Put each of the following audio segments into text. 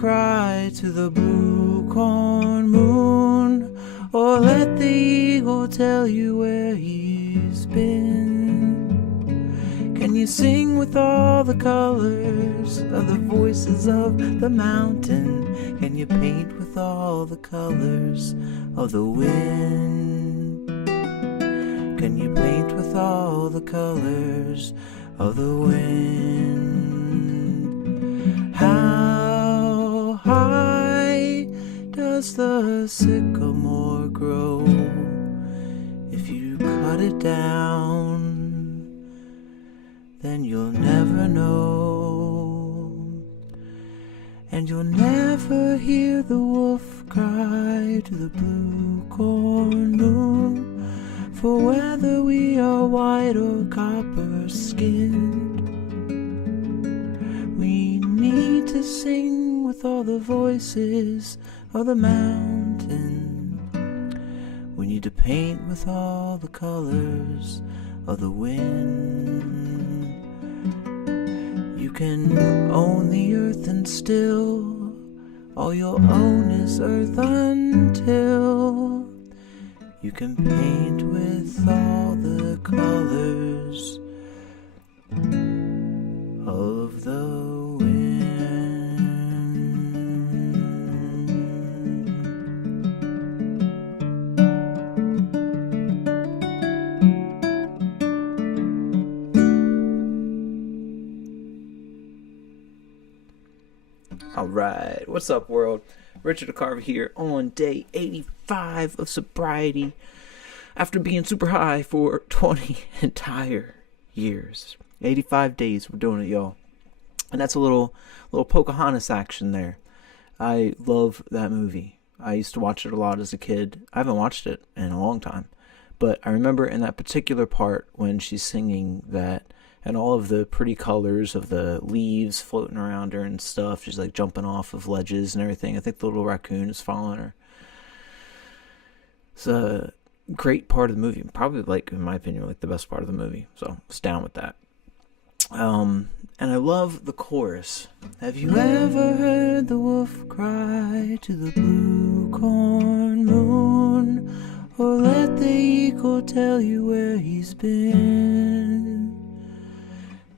cry to the blue corn moon, or let the eagle tell you where he's been. Can you sing with all the colors of the voices of the mountain? Can you paint with all the colors of the wind? Can you paint with all the colors of the wind? How high does the sycamore grow? If you cut it down, then you'll never know. And you'll never hear the wolf cry to the blue corn moon, for whether we are white or copper skinned, we need to sing with all the voices of the mountain. We need to paint with all the colors of the wind. You can own the earth and still all you'll own is earth until you can paint with all the colors of the wind. All right, what's up, world? Richard Carver here on day 85 of sobriety after being super high for 20 entire years. 85 days we're doing it, y'all. And that's a little Pocahontas action there. I love that movie. I used to watch it a lot as a kid. I haven't watched it in a long time. But I remember in that particular part when she's singing that, and all of the pretty colors of the leaves floating around her and stuff. She's like jumping off of ledges and everything. I think the little raccoon is following her. It's a great part of the movie. Probably, like, in my opinion, like the best part of the movie. So I was down with that. And I love the chorus. Have you ever heard the wolf cry to the blue corn moon, or let the eagle tell you where he's been?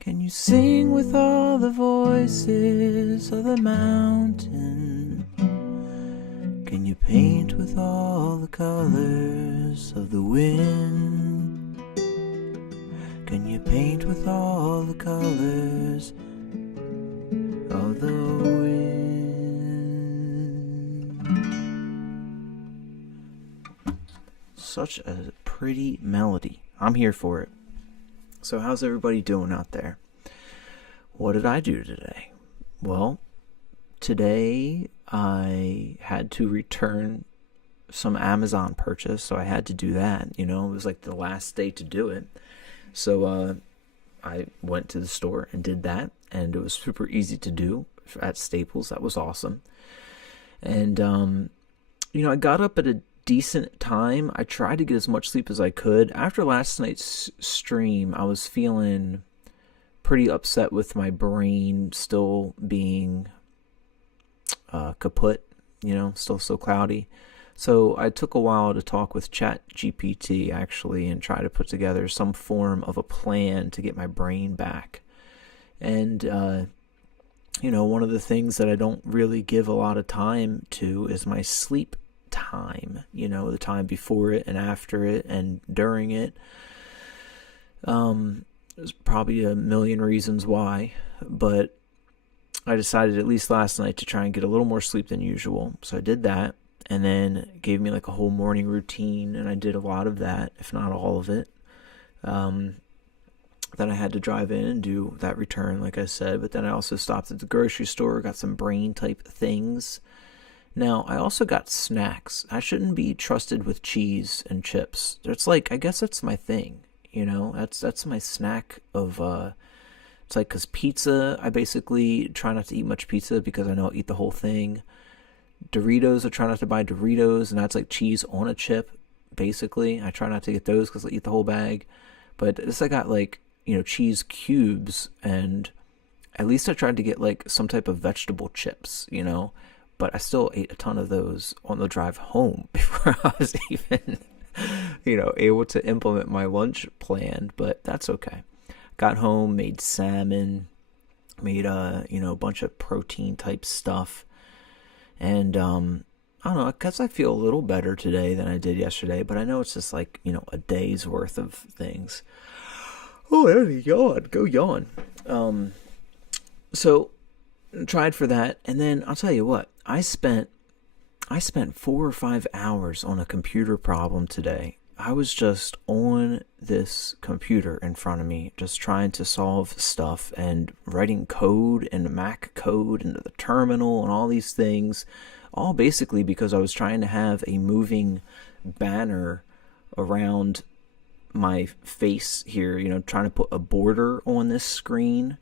Can you sing with all the voices of the mountain? Can you paint with all the colors of the wind? Can you paint with all the colors of the wind? Such a pretty melody. I'm here for it. So how's everybody doing out there? What did I do today? Well, today I had to return some Amazon purchase, so I had to do that. You know, it was like the last day to do it. So I went to the store and did that, and it was super easy to do at Staples. That was awesome. And, you know, I got up at a decent time. I tried to get as much sleep as I could. After last night's stream, I was feeling pretty upset with my brain still being kaput, you know, still so cloudy. So I took a while to talk with ChatGPT actually and try to put together some form of a plan to get my brain back. And you know, one of the things that I don't really give a lot of time to is my sleep time, you know, the time before it and after it and during it. There's probably a million reasons why, but I decided at least last night to try and get a little more sleep than usual. So I did that, and then it gave me like a whole morning routine, and I did a lot of that, if not all of it. Then I had to drive in and do that return, like I said, but then I also stopped at the grocery store, got some brain type things. Now, I also got snacks. I shouldn't be trusted with cheese and chips. It's like, I guess that's my thing, you know? That's my snack of, it's like, because pizza, I basically try not to eat much pizza because I know I'll eat the whole thing. Doritos, I try not to buy Doritos, and that's like cheese on a chip, basically. I try not to get those because I'll eat the whole bag. But this, I got like, you know, cheese cubes and at least I tried to get like some type of vegetable chips, but I still ate a ton of those on the drive home before I was even, able to implement my lunch plan, but that's okay. Got home, made salmon, made a bunch of protein type stuff, and I don't know, I guess I feel a little better today than I did yesterday, but I know it's just like, a day's worth of things. Oh, there's a yawn. Go yawn. So tried for that, and then I'll tell you what, I spent 4 or 5 hours on a computer problem today. I was just on this computer in front of me, just trying to solve stuff and writing code and Mac code into the terminal and all these things, all basically because I was trying to have a moving banner around my face here, trying to put a border on this screen.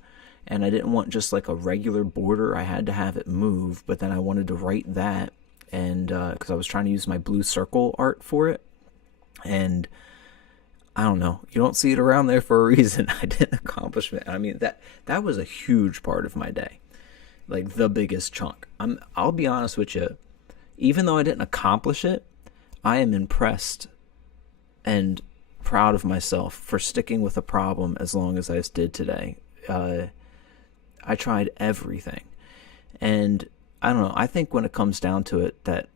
And I didn't want just like a regular border. I had to have it move, but then I wanted to write that, and because I was trying to use my blue circle art for it. And I don't know, you don't see it around there for a reason. I didn't accomplish it. I mean, that was a huge part of my day, like the biggest chunk. I'll be honest with you, even though I didn't accomplish it, I am impressed and proud of myself for sticking with a problem as long as I did today. I tried everything, and I don't know, I think when it comes down to it that,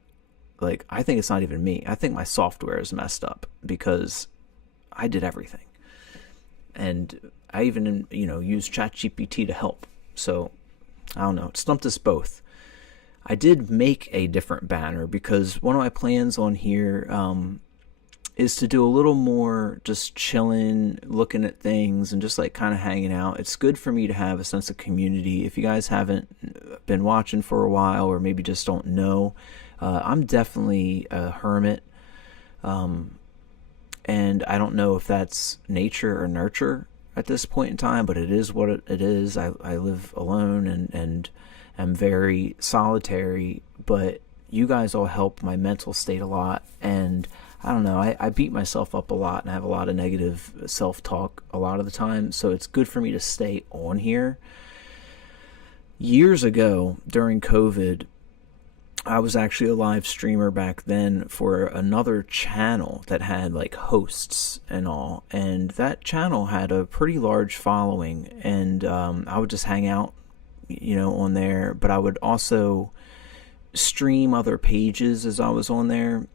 like, I think it's not even me. I think my software is messed up because I did everything. And I even, used ChatGPT to help. So, I don't know. It stumped us both. I did make a different banner because one of my plans on here is to do a little more just chilling, looking at things, and just like kind of hanging out. It's good for me to have a sense of community. If you guys haven't been watching for a while, or maybe just don't know, I'm definitely a hermit, and I don't know if that's nature or nurture at this point in time, but it is what it is. I live alone and am very solitary, but you guys all help my mental state a lot, and I don't know, I beat myself up a lot and have a lot of negative self-talk a lot of the time, so it's good for me to stay on here. Years ago, during COVID, I was actually a live streamer back then for another channel that had like hosts and all, and that channel had a pretty large following, and I would just hang out, on there, but I would also stream other pages as I was on there.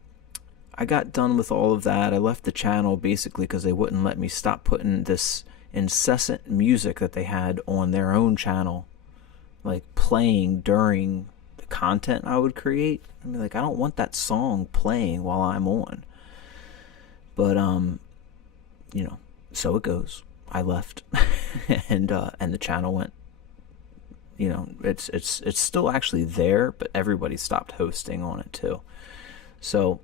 I got done with all of that. I left the channel basically because they wouldn't let me stop putting this incessant music that they had on their own channel, like playing during the content I would create. I mean, like, I don't want that song playing while I'm on. But so it goes. I left, and the channel went. It's still actually there, but everybody stopped hosting on it too. So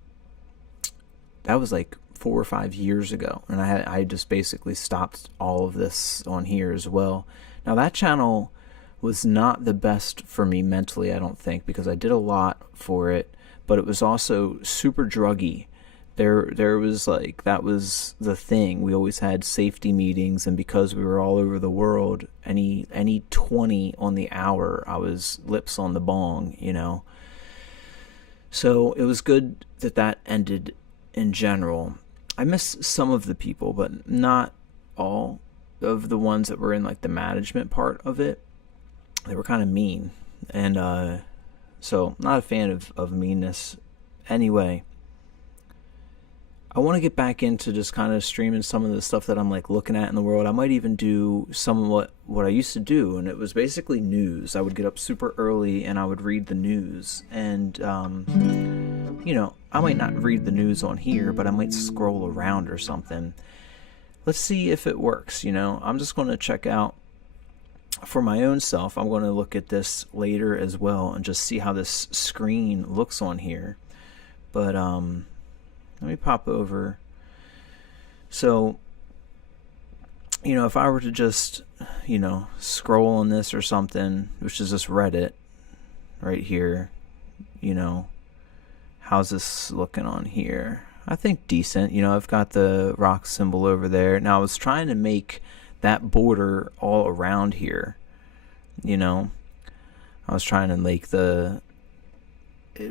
that was like 4 or 5 years ago, and I just basically stopped all of this on here as well. Now that channel was not the best for me mentally, I don't think, because I did a lot for it, but it was also super druggy. There was like, that was the thing. We always had safety meetings, and because we were all over the world, any 20 on the hour, I was lips on the bong, So it was good that ended in general. I miss some of the people, but not all of the ones that were in like the management part of it. They were kind of mean, and so not a fan of meanness. Anyway, I want to get back into just kind of streaming some of the stuff that I'm like looking at in the world. I might even do some of what I used to do, and it was basically news. I would get up super early and I would read the news, and I might not read the news on here, but I might scroll around or something. Let's see if it works. I'm just going to check out for my own self. I'm going to look at this later as well and just see how this screen looks on here. But let me pop over. So, if I were to just, scroll on this or something, which is just Reddit right here, how's this looking on here? I think decent. I've got the rock symbol over there. Now, I was trying to make that border all around here, you know. I was trying to make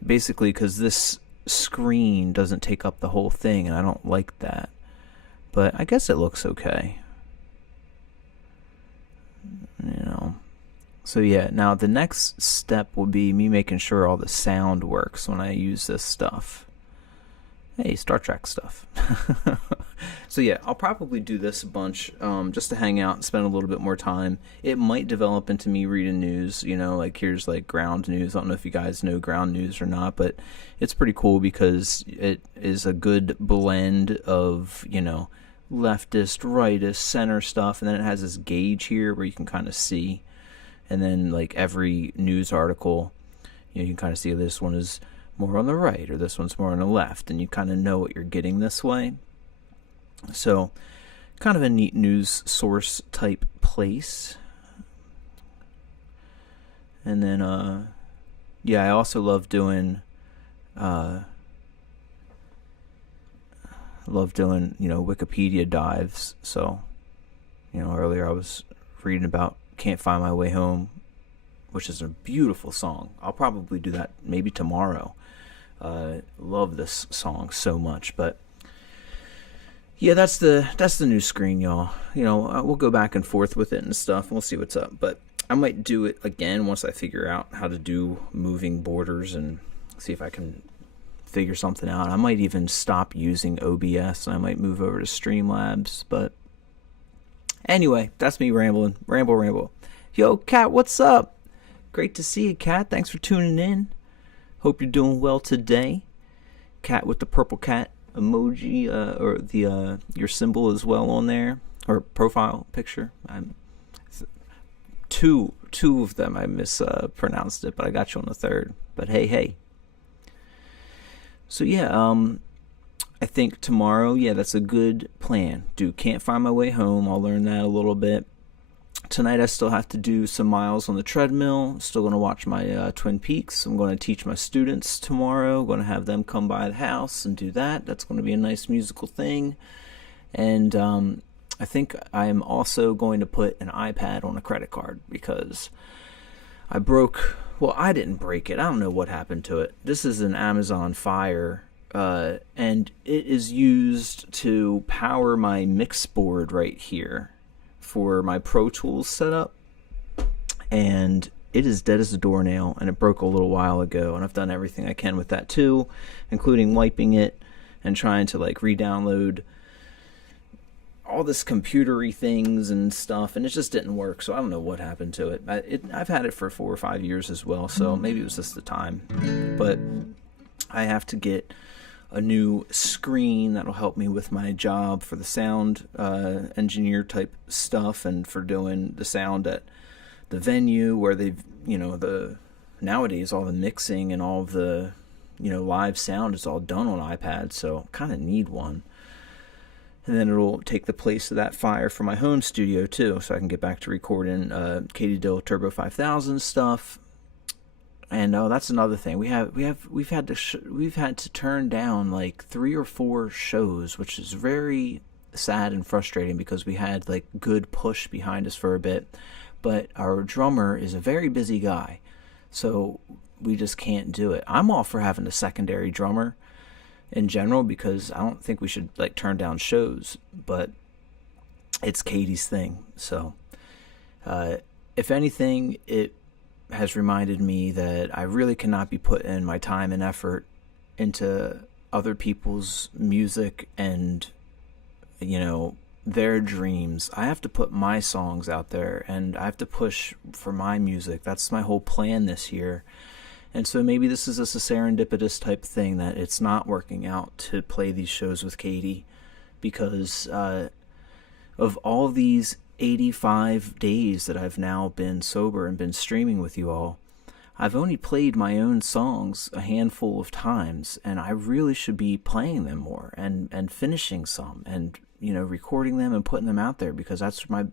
basically because this screen doesn't take up the whole thing, and I don't like that. But I guess it looks okay, you know. So yeah, now the next step will be me making sure all the sound works when I use this stuff. Hey, Star Trek stuff. So yeah, I'll probably do this a bunch, just to hang out and spend a little bit more time. It might develop into me reading news, you know, like here's like ground news. I don't know if you guys know ground news or not, but it's pretty cool because it is a good blend of, you know, leftist, rightist, center stuff, and then it has this gauge here where you can kind of see, and then like every news article, you know, you can kind of see this one is more on the right or this one's more on the left, and you kind of know what you're getting this way. So kind of a neat news source type place. And then yeah, I also love doing you know, Wikipedia dives. So, you know, earlier I was reading about Can't Find My Way Home, which is a beautiful song. I'll probably do that maybe tomorrow. Love this song so much. But yeah, that's the new screen, y'all. You know, we'll go back and forth with it and stuff, and we'll see what's up. But I might do it again once I figure out how to do moving borders and see if I can figure something out. I might even stop using OBS and I might move over to Streamlabs. But anyway, that's me rambling. Ramble. Yo, Kat, what's up? Great to see you, Kat. Thanks for tuning in. Hope you're doing well today. Cat with the purple cat emoji, or the your symbol as well on there, or profile picture. Two of them I mispronounced it, but I got you on the third. But hey. So yeah, I think tomorrow, yeah, that's a good plan. Can't Find My Way Home. I'll learn that a little bit. Tonight I still have to do some miles on the treadmill. Still going to watch my Twin Peaks. I'm going to teach my students tomorrow. Going to have them come by the house and do that. That's going to be a nice musical thing. And I think I am also going to put an iPad on a credit card because I didn't break it. I don't know what happened to it. This is an Amazon Fire, and it is used to power my mix board right here for my Pro Tools setup, and it is dead as a doornail, and it broke a little while ago, and I've done everything I can with that too, including wiping it and trying to like re-download all this computery things and stuff, and it just didn't work. So I don't know what happened to it. I've had it for 4 or 5 years as well, so maybe it was just the time. But I have to get a new screen that'll help me with my job for the sound engineer type stuff, and for doing the sound at the venue where they've, you know, nowadays all the mixing and all of the, you know, live sound is all done on iPad, so kind of need one. And then it'll take the place of that Fire for my home studio too, so I can get back to recording Katie Dill Turbo 5000 stuff. And that's another thing. We've had to turn down like 3 or 4 shows, which is very sad and frustrating because we had like good push behind us for a bit, but our drummer is a very busy guy, so we just can't do it. I'm all for having a secondary drummer in general because I don't think we should like turn down shows, but it's Katie's thing. So if anything, it has reminded me that I really cannot be putting my time and effort into other people's music and, you know, their dreams. I have to put my songs out there, and I have to push for my music. That's my whole plan this year. And so maybe this is just a serendipitous type thing that it's not working out to play these shows with Katie, because of all these 85 days that I've now been sober and been streaming with you all, I've only played my own songs a handful of times, and I really should be playing them more and finishing some and, you know, recording them and putting them out there, because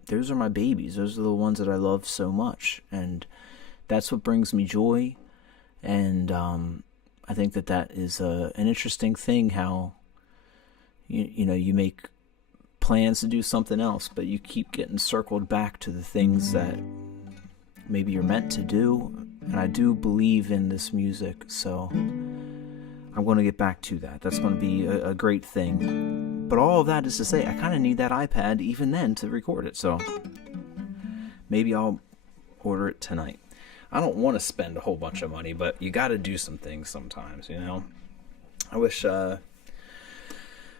those are my babies. Those are the ones that I love so much, and that's what brings me joy. And I think that is an interesting thing, how you know, you make plans to do something else, but you keep getting circled back to the things that maybe you're meant to do. And I do believe in this music, so I'm going to get back to that. That's going to be a great thing. But all of that is to say, I kind of need that iPad even then to record it, so maybe I'll order it tonight. I don't want to spend a whole bunch of money, but you got to do some things sometimes, you know? I wish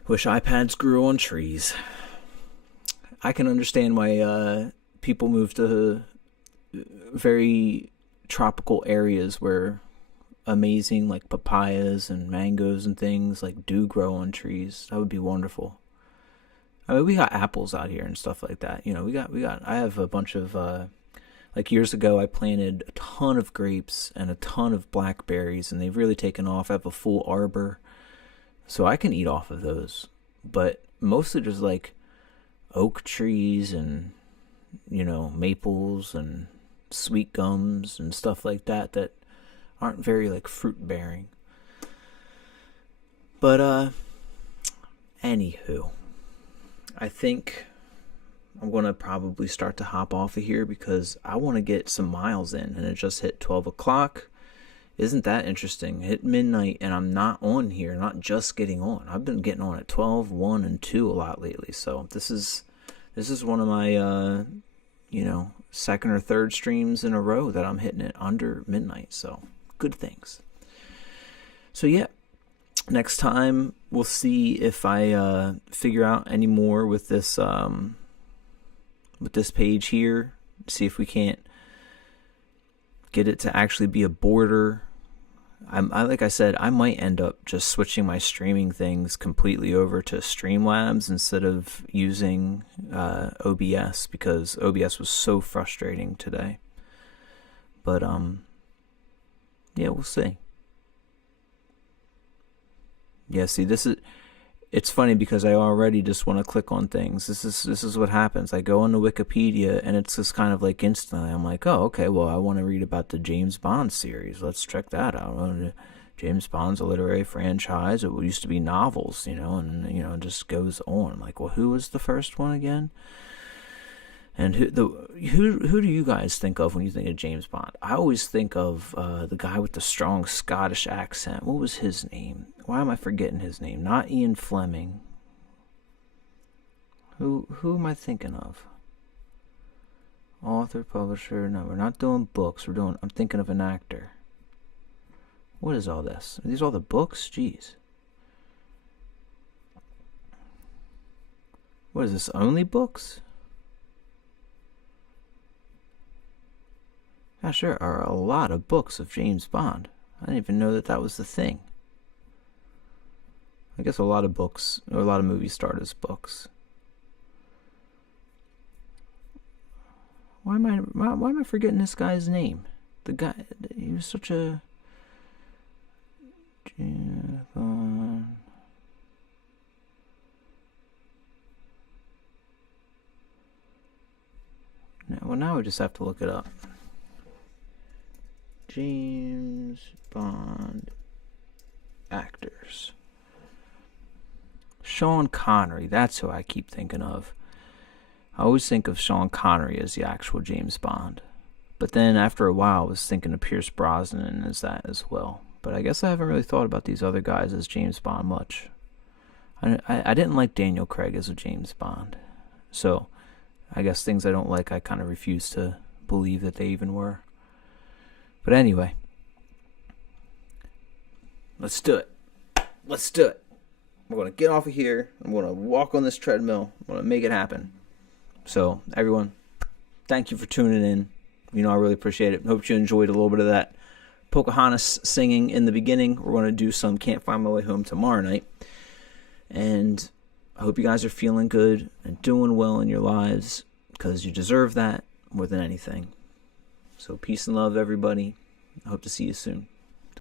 iPads grew on trees. I can understand why people move to very tropical areas where amazing like papayas and mangoes and things like do grow on trees. That would be wonderful. I mean, we got apples out here and stuff like that. You know, we got. I have a bunch of like years ago, I planted a ton of grapes and a ton of blackberries, and they've really taken off. I have a full arbor, so I can eat off of those. But mostly just like oak trees and, you know, maples and sweet gums and stuff like that that aren't very like fruit bearing. But anywho, I think I'm going to probably start to hop off of here because I want to get some miles in, and it just hit 12 o'clock. Isn't that interesting? Hit midnight and I'm not on here, not just getting on. I've been getting on at 12, 1, and 2 a lot lately. So this is one of my second or third streams in a row that I'm hitting it under midnight. So good things. So yeah, next time we'll see if I figure out any more with this page here. See if we can't get it to actually be a border. I like I said, I might end up just switching my streaming things completely over to Streamlabs instead of using OBS, because OBS was so frustrating today. But yeah, we'll see. Yeah, see, it's funny because I already just want to click on things. This is what happens. I go into Wikipedia and it's just kind of like instantly. I'm like, oh, okay, well, I want to read about the James Bond series. Let's check that out. James Bond's a literary franchise. It used to be novels, and it just goes on. Like, well, who was the first one again? And who do you guys think of when you think of James Bond? I always think of the guy with the strong Scottish accent. What was his name? Why am I forgetting his name? Not Ian Fleming. Who am I thinking of? Author, publisher. No, we're not doing books. I'm thinking of an actor. What is all this? Are these all the books? Jeez. What is this? Only books? Gosh, there are a lot of books of James Bond. I didn't even know that was the thing. I guess a lot of books, or a lot of movies start as books. Why am I forgetting this guy's name? The guy, he was such a... Well, now we just have to look it up. James Bond actors. Sean Connery, that's who I keep thinking of. I always think of Sean Connery as the actual James Bond. But then after a while I was thinking of Pierce Brosnan as that as well. But I guess I haven't really thought about these other guys as James Bond much. I didn't like Daniel Craig as a James Bond. So I guess things I don't like I kind of refuse to believe that they even were. But anyway, let's do it. We're going to get off of here. I'm going to walk on this treadmill. I'm going to make it happen. So, everyone, thank you for tuning in. I really appreciate it. Hope you enjoyed a little bit of that Pocahontas singing in the beginning. We're going to do some Can't Find My Way Home tomorrow night. And I hope you guys are feeling good and doing well in your lives, because you deserve that more than anything. So peace and love, everybody. I hope to see you soon.